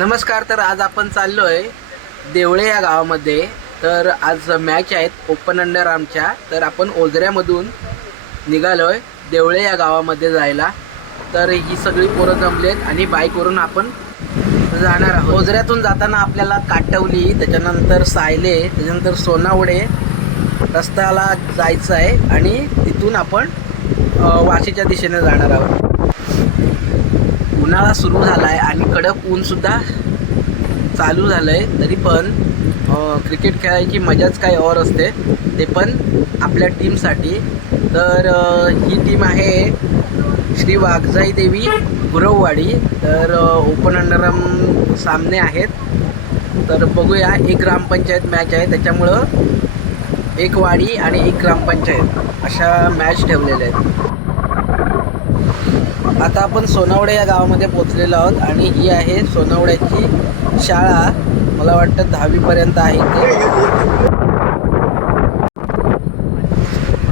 नमस्कार. तर आज आपण चाललोय देवळे या गावामध्ये. तर आज मॅच आहेत ओपन अंडर आर्मच्या. तर आपण ओझऱ्यामधून निघालोय देवळे या गावामध्ये जायला. तर ही सगळी पोरं जमलेत आणि बाईकवरून आपण जाणार आहोत. ओझऱ्यातून जाताना आपल्याला काटवली, त्याच्यानंतर सायले, त्याच्यानंतर सोनावडे रस्त्याला जायचं आहे आणि तिथून आपण वाशीच्या दिशेने जाणार आहोत. उन्हाळा सुरू झाला आहे आणि कडक ऊन सुद्धा चालू झालं आहे. तरी पण क्रिकेट खेळायची मजाच काही और असते, ते पण आपल्या टीमसाठी. तर ही टीम आहे श्री वाघजाई देवी गुरववाडी. तर ओपन अंडरआर्म सामने आहेत. तर बघूया, एक ग्रामपंचायत मॅच आहे, त्याच्यामुळं एक वाडी आणि एक ग्रामपंचायत अशा मॅच ठेवलेल्या आहेत. आता आपण सोनावडे या गावामध्ये पोहोचलेलो आहोत आणि ही आहे सोनावड्याची शाळा. मला वाटतं 10वी पर्यंत आहे ते.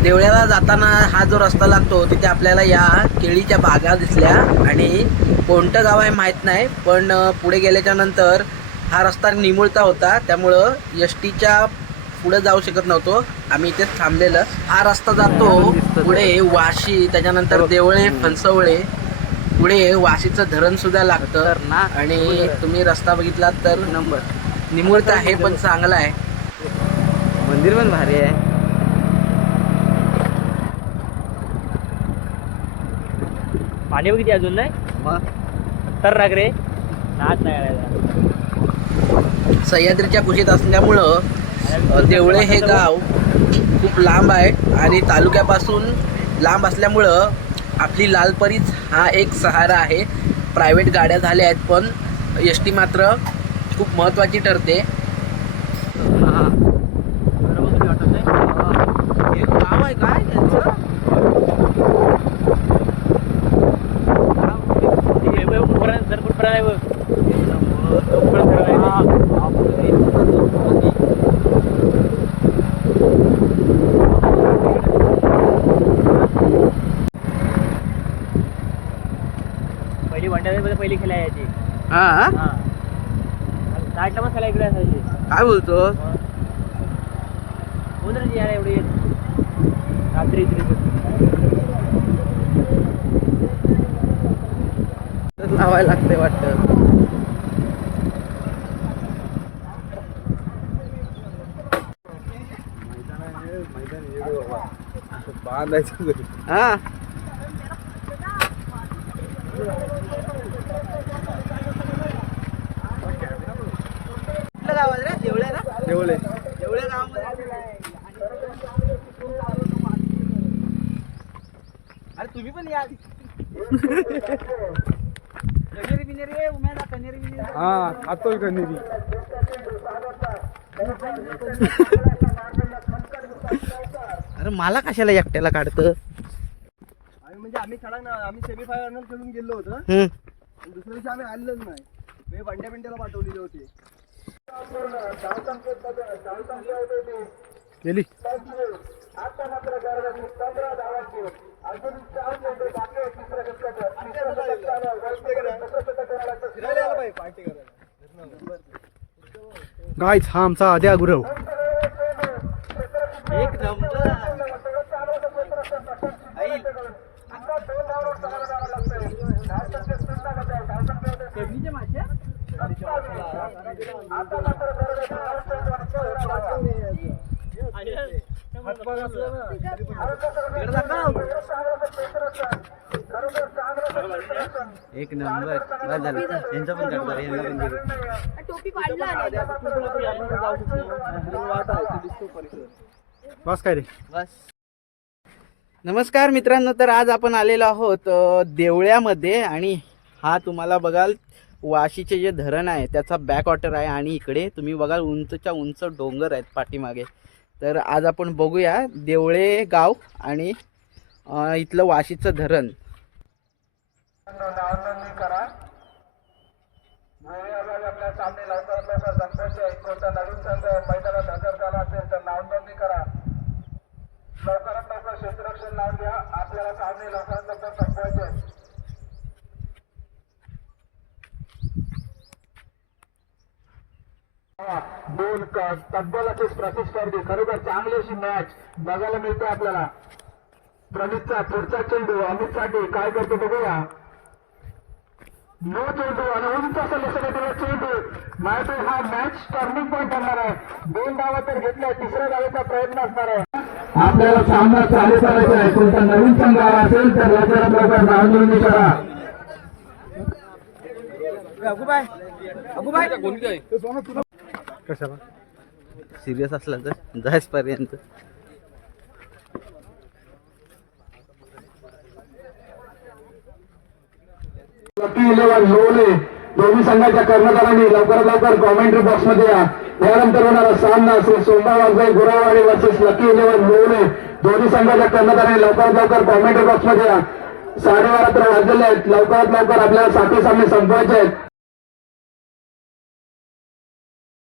देवळ्याला जाताना हा जो रस्ता लागतो तिथे आपल्याला या केळीच्या बागा दिसल्या आणि कोणतं गाव आहे माहीत नाही, पण पुढे गेल्याच्या नंतर हा रस्ता निमुळता होता, त्यामुळं एसटीच्या पुढे जाऊ शकत नव्हतो, आम्ही इथेच थांबलेलं. हा रस्ता जातो पुढे वाशी, त्याच्यानंतर देवळे, फणसवळे, पुढे वाशीचं धरण सुद्धा लागतं आणि तुम्ही रस्ता बघितलात तर नंबर निमुळता आहे पण चांगला आहे. मंदिर पण भारी आहे. पाणी बघितली अजून नाही मग तर राग रे नाच नाही. सह्याद्रीच्या कुशीत असल्यामुळं देवळे हे गाव खूप लांब आहे आणि तालुक्यापासून लांब असल्यामुळं आपली लालपरीच हा एक सहारा आहे. प्रायव्हेट गाड्या झाल्या आहेत पण एस टी मात्र खूप महत्त्वाची ठरते. एक गाव आहे काय त्यांचं? पहिली वंड्यामध्ये पहिली खेळायला यायची. हा, नाईटला मग खेळा इकडे असायची. काय बोलतो? कोण यार एवढी रात्री लावायला लागते वाटतं. हा, गावात रे देवळे ना? देवळे गावामध्ये. अरे तुम्ही पण या. हा खातोय कनेरी. अरे मला कशाला एकट्याला काढतं? म्हणजे आम्ही आम्ही सेमीफायनल खेळून गेलो होतो. दुसऱ्या दिवशी आम्ही आलेलोच नाही. मी बंड्याला पाठवलेले होते. केली गाईच हा आमचा आद्या गुरव. एक नंबर. एक नंबर. बस झालं, यांचं पण करतात, यांना पण देऊ. टोपी पाडला बस काय रे बस. नमस्कार मित्रांनो. तर आज आपण आलेलो आहोत देवळ्यामध्ये आणि हा तुम्हाला बघाल वाशीचे जे धरण आहे त्याचा बॅक वॉटर आहे आणि इकडे तुम्ही बघाल उंचच्या उंच डोंगर आहेत पाठीमागे. तर आज आपण बघूया देवळे गाव आणि इथलं वाशीचं धरण. आपल्या सामने लवकरात लवकर संपवायचे. कोणता नवीन संघ मैदानात हजर झाला असेल तर नावनोंदणी करा. लवकरात लवकर क्षेत्ररक्षण लावून घ्या. आपल्याला सामने लवकरात लवकर संपवायचे. दोन तब्बल असे प्रतिस्पर्धी, खरोखर चांगली अशी मॅच बघायला मिळते आपल्याला. प्रणितचा पुढचा चेंडू अमित साठी काय करतो बघूया. नो चेंडू आणि उंच असा लसण्याचा चेंडू. माहिती हा मॅच टर्निंग पॉईंट ठरणार आहे. 2 धावा तर घेतल्या, 3ऱ्या धावेचा प्रयत्न असणार आहे. आपल्याला सामना चालू करायचा आहे. कोणता नवीन संघ असेल तर लवकरात लवकर नोंदणी करा. सिरियस असला तर जायच पर्यंत. लकी 11 लोले दोन्ही संघाच्या कर्णधारांनी लवकरात लवकर कॉमेंट्री बॉक्स मध्ये या. यानंतर होणारा सामना श्री सोमवार गुरावाडी वर्सेस लकी 11 लोले दोन्ही संघाच्या कर्णधारांनी लवकरात लवकर कॉमेंट्री बॉक्स मध्ये या. 12:30 वाजलेले आहेत. लवकरात लवकर आपल्याला 7 सामने संपवायचे आहेत.